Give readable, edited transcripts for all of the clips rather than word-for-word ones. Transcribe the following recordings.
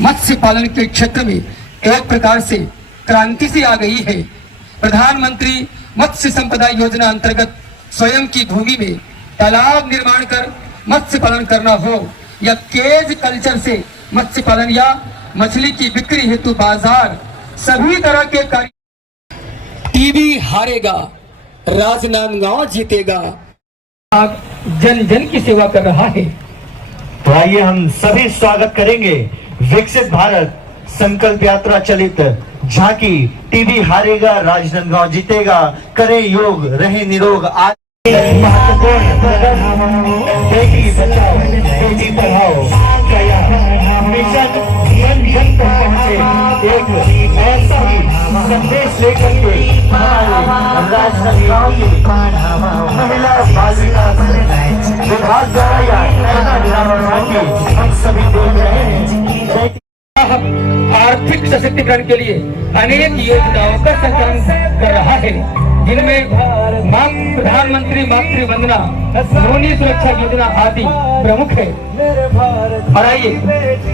मत्स्य पालन के क्षेत्र में एक प्रकार से क्रांति सी आ गई है। प्रधानमंत्री मत्स्य संपदा योजना अंतर्गत स्वयं की भूमि में तालाब निर्माण कर मत्स्य पालन करना हो या केज कल्चर से मत्स्य पालन या मछली की बिक्री हेतु बाजार, सभी तरह के कार्य। टीबी हारेगा, राजनांदगांव जीतेगा। जन जन की सेवा कर रहा है। तो आइए हम सभी स्वागत करेंगे विकसित भारत संकल्प यात्रा चलित झांकी टीबी हारेगा, राजनांदगांव जीतेगा, करें योग, रहे निरोग। आज महत्वपूर्ण बेटी बचाओ बेटी पढ़ाओ का यह मिशन जन जन तक पहुंचे, एक ऐसा ही संदेश लेकर के हमारे राजनांदगांव की महिला बालिका विभाग द्वारा हम सभी देख रहे हैं। आर्थिक सशक्तिकरण के लिए अनेक योजनाओं का संचालन कर रहा है, जिनमें प्रधानमंत्री मातृ वंदना, भूमि सुरक्षा योजना आदि प्रमुख है। और आइए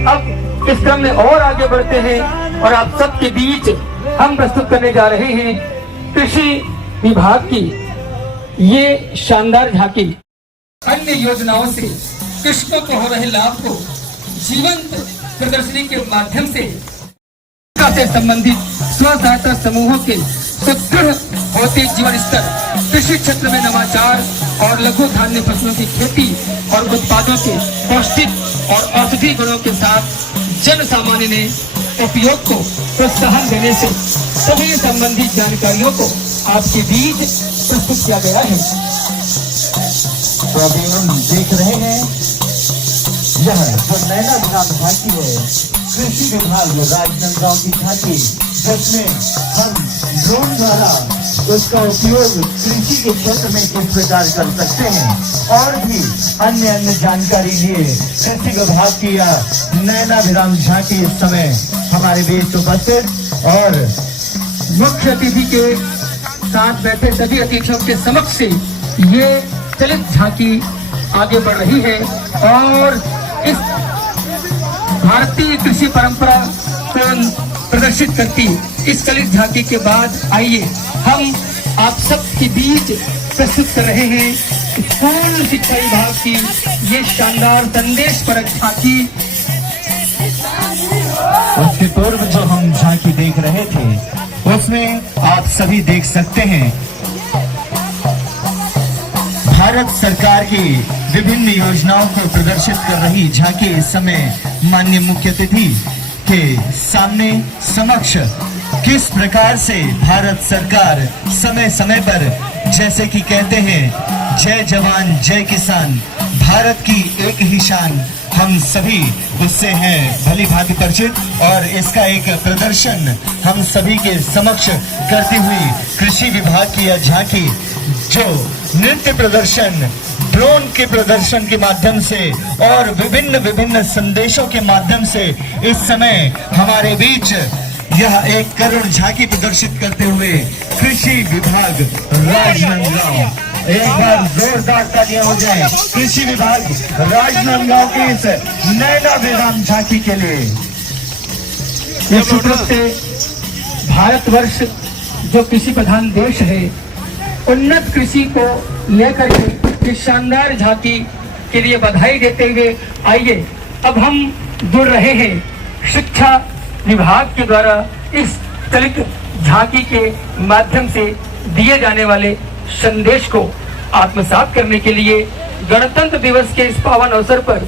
अब इस क्रम में और आगे बढ़ते हैं और आप सबके बीच हम प्रस्तुत करने जा रहे हैं कृषि विभाग की ये शानदार झांकी। अन्य योजनाओं से कृषकों को हो रहे लाभ को जीवंत प्रदर्शनी के माध्यम से संबंधित स्व सहायता समूहों के सुदृढ़ होते जीवन स्तर, कृषि क्षेत्र में नवाचार और लघु धान्य फसलों की खेती और उत्पादों के पौष्टिक और औषधि गुणों के साथ जन सामान्य ने उपयोग को प्रोत्साहन देने से सभी संबंधित जानकारियों को आपके बीच प्रस्तुत किया गया है। तो अभी हम देख रहे हैं यह जो नैना ग्राम झांकी है, कृषि विभाग राजनांदगांव की झांकी, जिसमें हम ड्रोन द्वारा उसका उपयोग कृषि के क्षेत्र में किस प्रकार कर सकते हैं और भी अन्य जानकारी लिए कृषि विभाग की यह नैना विराम झांकी इस समय हमारे बीच उपस्थित और मुख्य अतिथि के साथ बैठे सभी अतिथियों के समक्ष ये चलित झांकी आगे बढ़ रही है और इस भारतीय कृषि परंपरा को प्रदर्शित करती इस चलित झांकी के बाद आइए हम आप सब के बीच प्रस्तुत कर रहे हैं स्कूल शिक्षा विभाग की ये शानदार संदेश परक झांकी। उसके पूर्व जो हम झांकी देख रहे थे उसमें आप सभी देख सकते हैं भारत सरकार की विभिन्न योजनाओं को प्रदर्शित कर रही झांकी इस समय माननीय मुख्य अतिथि के सामने समक्ष किस प्रकार से भारत सरकार समय समय पर, जैसे कि कहते हैं जय जवान जय किसान, भारत की एक ही शान, हम सभी उससे हैं भली भांति परिचित और इसका एक प्रदर्शन हम सभी के समक्ष करती हुई कृषि विभाग की यह झांकी जो नृत्य प्रदर्शन, ड्रोन के प्रदर्शन के माध्यम से और विभिन्न विभिन्न संदेशों के माध्यम से इस समय हमारे बीच यह एक करुण झांकी प्रदर्शित करते हुए कृषि विभाग राजनांदगांव, एक बार जोरदार तालियां हो जाए कृषि विभाग राजनांदगांव की इस नैना विराम झांकी के लिए। निश्चित रूप से भारतवर्ष जो कृषि प्रधान देश है, उन्नत कृषि को लेकर के इस शानदार झांकी के लिए बधाई देते हुए आइए अब हम जुड़ रहे हैं शिक्षा विभाग के द्वारा इस चलित झांकी के माध्यम से दिए जाने वाले संदेश को आत्मसात करने के लिए गणतंत्र दिवस के इस पावन अवसर पर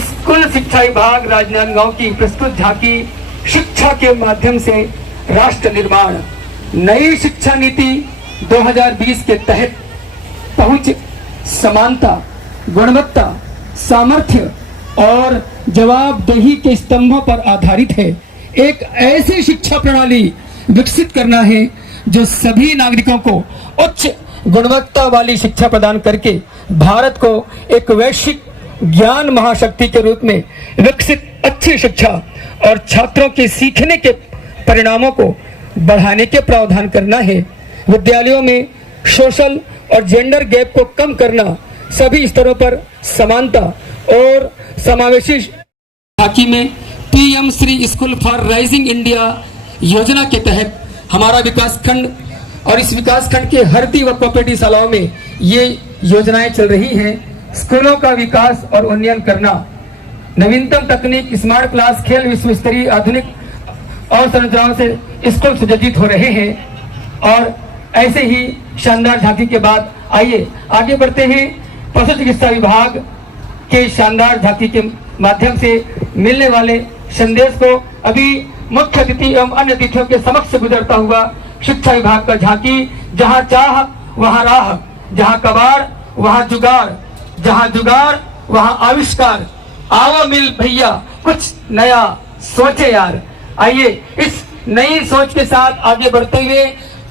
स्कूल शिक्षा विभाग राजनांदगांव की प्रस्तुत झांकी शिक्षा के माध्यम से राष्ट्र निर्माण, नई शिक्षा नीति 2020 के तहत पहुंच, समानता, गुणवत्ता, सामर्थ्य और जवाबदेही के स्तंभों पर आधारित है। एक ऐसी शिक्षा प्रणाली विकसित करना है जो सभी नागरिकों को उच्च गुणवत्ता वाली शिक्षा प्रदान करके भारत को एक वैश्विक ज्ञान महाशक्ति के रूप में विकसित अच्छी शिक्षा और छात्रों के सीखने के परिणामों को बढ़ाने के प्रावधान करना है। विद्यालयों में सोशल और जेंडर गैप को कम करना, सभी स्तरों पर समानता और समावेशी झांकी में PM Shri school for rising India योजना के तहत हमारा विकास खंड और इस विकास खंड के हरदी व कोऑपरेटिव शालाओं में ये योजनाएं चल रही हैं। स्कूलों का विकास और उन्नयन करना, नवीनतम तकनीक, स्मार्ट क्लास, खेल, विश्व स्तरीय आधुनिक और संरचनाओं से स्कूल सुसज्जित हो रहे हैं। और ऐसे ही शानदार झांकी के बाद आइए आगे बढ़ते हैं। पशु चिकित्सा विभाग के शानदार झांकी के माध्यम से मिलने वाले संदेश को अभी मुख्य अतिथि एवं अन्य अतिथियों के समक्ष गुजरता हुआ शिक्षा विभाग का झांकी। जहां चाह वहां राह, जहां कबाड़ वहां जुगाड़, जहां जुगाड़ वहां आविष्कार। आओ मिल भैया कुछ नया सोचे यार। आइए इस नई सोच के साथ आगे बढ़ते हुए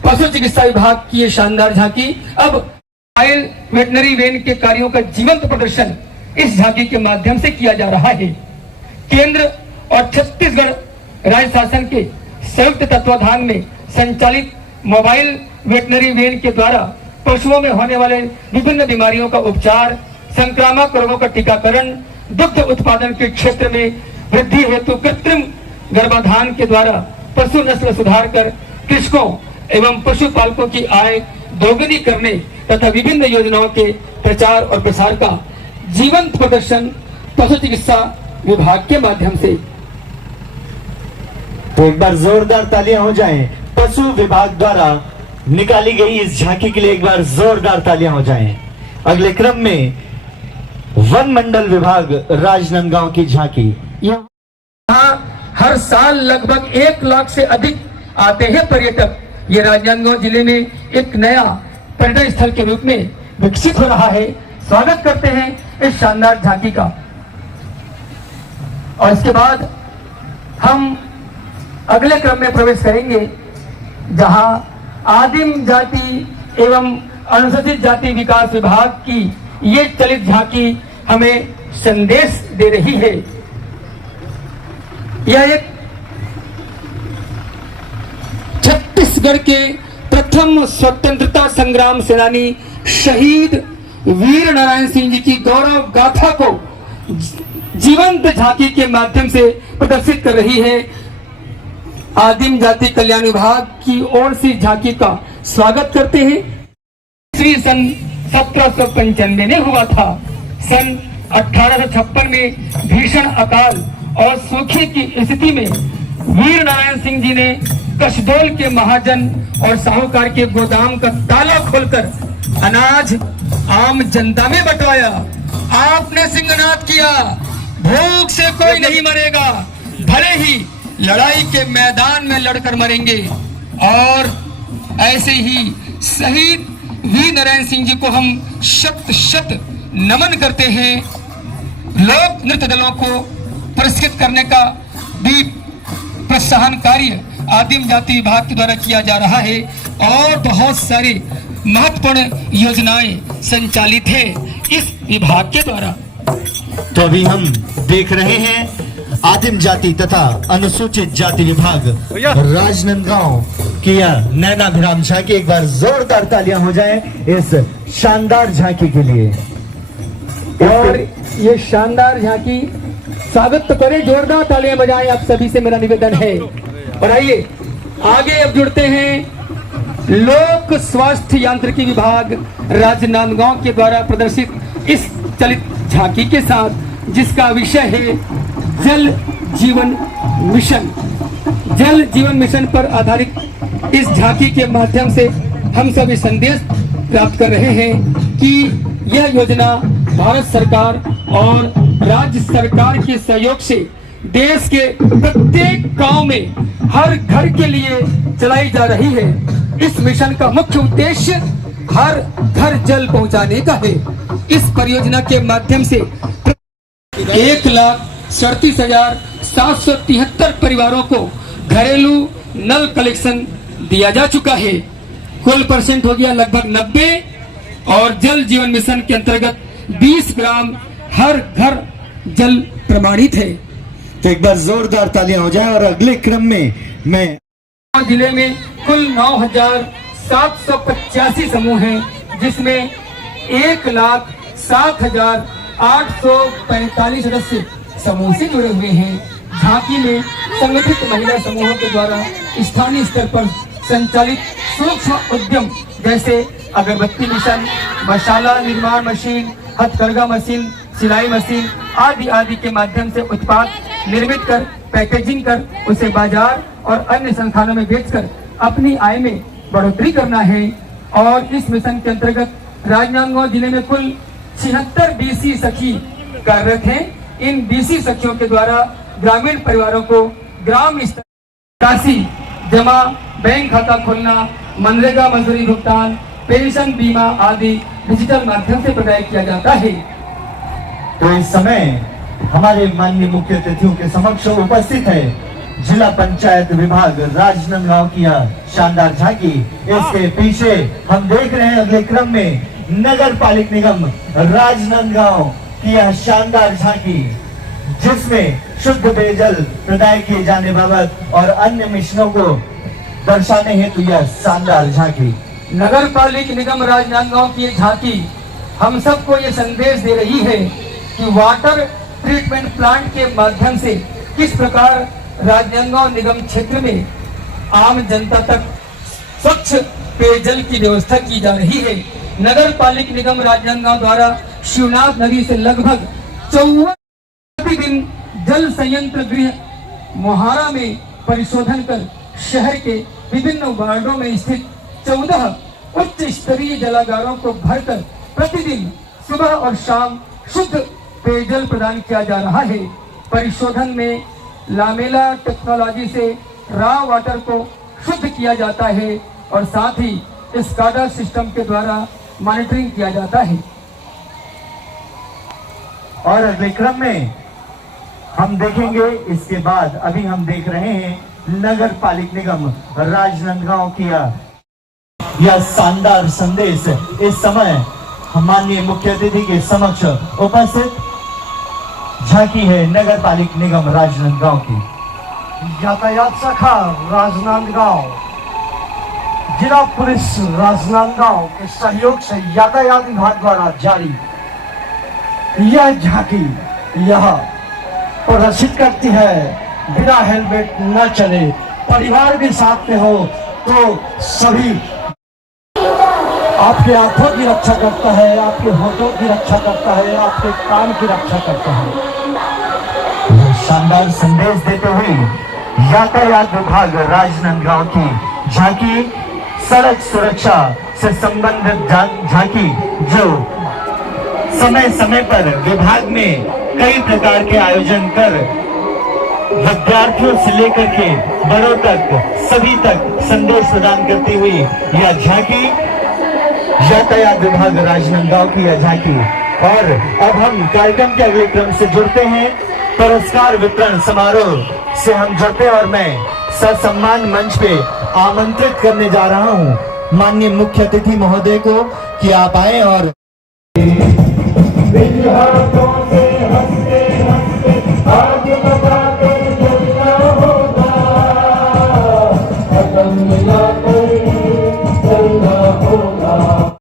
पशु चिकित्सा विभाग की ये शानदार झांकी। अब मोबाइल वेटनरी वैन के कार्यों का जीवंत प्रदर्शन इस झांकी के माध्यम से किया जा रहा है। केंद्र और छत्तीसगढ़ राज्य शासन के संयुक्त तत्वाधान में संचालित मोबाइल वेटनरी वैन के द्वारा पशुओं में होने वाले विभिन्न बीमारियों का उपचार, संक्रामक रोगों का टीकाकरण, दुग्ध उत्पादन के क्षेत्र में वृद्धि हेतु कृत्रिम गर्भाधान के द्वारा पशु नस्ल सुधार कर कृषकों एवं पशुपालकों की आय दोगुनी करने तथा विभिन्न योजनाओं के प्रचार और प्रसार का जीवंत प्रदर्शन पशु चिकित्सा विभाग के माध्यम से। तो एक बार जोरदार तालियां हो जाएं पशु विभाग द्वारा निकाली गई इस झांकी के लिए। एक बार जोरदार तालियां हो जाएं। अगले क्रम में वन मंडल विभाग राजनांदगांव की झांकी। यहाँ हर साल लगभग 1 लाख से अधिक आते हैं पर्यटक। ये राजनांदगांव जिले में एक नया पर्यटन स्थल के रूप में विकसित हो रहा है। स्वागत करते हैं इस शानदार झांकी का। और इसके बाद हम अगले क्रम में प्रवेश करेंगे, जहां आदिम जाति एवं अनुसूचित जाति विकास विभाग की ये चलित झांकी हमें संदेश दे रही है। यह एक छत्तीसगढ़ के प्रथम स्वतंत्रता संग्राम सेनानी शहीद वीर नारायण सिंह जी की गौरव गाथा को जीवंत झांकी के माध्यम से प्रदर्शित कर रही है। आदिम जाति कल्याण विभाग की ओर से झांकी का स्वागत करते हैं। ईस्वी सन 1795 में हुआ था। सन 1856 में भीषण अकाल और सूखे की स्थिति में वीर नारायण सिंह जी ने कसडोल के महाजन और साहूकार के गोदाम का ताला खोलकर अनाज आम जनता में बंटवाया। आपने सिंहनाद किया, भूख से कोई नहीं मरेगा, भले ही लड़ाई के मैदान में लड़कर मरेंगे। और ऐसे ही शहीद वीर नारायण सिंह जी को हम शत शत नमन करते हैं। लोक नृत्य दलों को पुरस्कृत करने का भी प्रोत्साहन कार्य आदिम जाति विभाग के द्वारा किया जा रहा है और बहुत सारी महत्वपूर्ण योजनाएं संचालित है इस विभाग के द्वारा। तो अभी हम देख रहे हैं आदिम जाति तथा अनुसूचित जाति विभाग राजनांदगांव की यह नैनाभिराम झांकी। एक बार जोरदार तालियां हो जाएं इस शानदार झांकी के लिए। और ये शानदार झांकी स्वागत तो करें, जोरदार तालियां बजाएं, आप सभी से मेरा निवेदन है। और आइए आगे अब जुड़ते हैं लोक स्वास्थ्य यांत्रिकी विभाग राजनांदगांव के द्वारा प्रदर्शित इस चलित झांकी के साथ, जिसका विषय है जल जीवन मिशन। जल जीवन मिशन पर आधारित इस झांकी के माध्यम से हम सभी संदेश प्राप्त कर रहे हैं कि यह योजना भारत सरकार और राज्य सरकार के सहयोग से देश के प्रत्येक गांव में हर घर के लिए चलाई जा रही है। इस मिशन का मुख्य उद्देश्य हर घर जल पहुंचाने का है। इस परियोजना के माध्यम से 1,37,773 परिवारों को घरेलू नल कलेक्शन दिया जा चुका है। कुल परसेंट हो गया लगभग 90 और जल जीवन मिशन के अंतर्गत 20 ग्राम हर घर जल प्रमाणित है। तो एक बार जोरदार तालियां हो जाए। और अगले क्रम में मैं जिले में कुल 9,785 समूह हैं, जिसमें 1,07,845 सदस्य समूह से जुड़े हुए हैं। झांकी में संगठित महिला समूहों के द्वारा स्थानीय स्तर पर संचालित सूक्ष्म उद्यम जैसे अगरबत्ती मिशन, मसाला निर्माण मशीन, हथकरघा मशीन, सिलाई मशीन आदि आदि के माध्यम से उत्पाद निर्मित कर पैकेजिंग कर उसे बाजार और अन्य संस्थानों में बेचकर अपनी आय में बढ़ोतरी करना है। और इस मिशन के अंतर्गत राजनांदगांव जिले में कुल 76 बीसी सखी कार्यरत हैं। इन बीसी सखियों के द्वारा ग्रामीण परिवारों को ग्राम स्तर राशि जमा, बैंक खाता खोलना, मनरेगा मजदूरी भुगतान, पेंशन बीमा आदि डिजिटल माध्यम से प्रदान किया जाता है। तो इस समय हमारे माननीय मुख्य अतिथियों के समक्ष उपस्थित है जिला पंचायत विभाग राजनांदगांव की यह शानदार झांकी। इसके पीछे हम देख रहे हैं अगले क्रम में नगर पालिक निगम राजनांदगांव की यह शानदार झांकी, जिसमें शुद्ध पेयजल प्रदाय किए जाने बाबत और अन्य मिशनों को दर्शाने हेतु यह शानदार झांकी। नगर पालिक निगम राजनांदगांव की ये झांकी हम सबको ये संदेश दे रही है कि वाटर ट्रीटमेंट प्लांट के माध्यम से किस प्रकार राजनांदगांव निगम क्षेत्र में आम जनता तक स्वच्छ पेयजल की व्यवस्था की जा रही है। नगर पालिक निगम राजनांदगांव द्वारा शिवनाथ नदी से लगभग 54 प्रतिदिन जल संयंत्र गृह मोहारा में परिशोधन कर शहर के विभिन्न वार्डों में स्थित 14 उच्च स्तरीय जलागारों को भरकर प्रतिदिन सुबह और शाम शुद्ध पेयजल प्रदान किया जा रहा है। परिशोधन में लामेला टेक्नोलॉजी से रॉ वाटर को शुद्ध किया जाता है और साथ ही स्काडा सिस्टम के द्वारा मॉनिटरिंग किया जाता है। और अगले क्रम में हम देखेंगे, इसके बाद अभी हम देख रहे हैं नगर पालिक निगम राजनांदगांव की यह शानदार संदेश इस समय माननीय मुख्य अतिथि के समक्ष उपस्थित झांकी है नगर पालिक निगम राजनांदगांव की। यातायात शाखा राजनांदगांव, जिला पुलिस राजनांदगांव के सहयोग से यातायात विभाग द्वारा जारी यह झांकी यह प्रदर्शित करती है बिना हेलमेट न चले। परिवार के साथ में हो तो सभी आपके आंखों की रक्षा करता है, आपके होठों की रक्षा करता है, आपके कान की रक्षा करता है। शानदार संदेश देते हुए यातायात विभाग राजनांदगांव की झांकी सड़क सुरक्षा से संबंधित झांकी, जो समय समय पर विभाग में कई प्रकार के आयोजन कर विद्यार्थियों से लेकर के बड़ों तक सभी तक संदेश प्रदान करती हुई यह झांकी यातायात विभाग राजनांदगांव की यह झांकी। और अब हम कार्यक्रम के अगले क्रम से जुड़ते हैं, पुरस्कार वितरण समारोह से हम जुड़ते हैं और मैं ससम्मान मंच पे आमंत्रित करने जा रहा हूं माननीय मुख्य अतिथि महोदय को कि आप आए और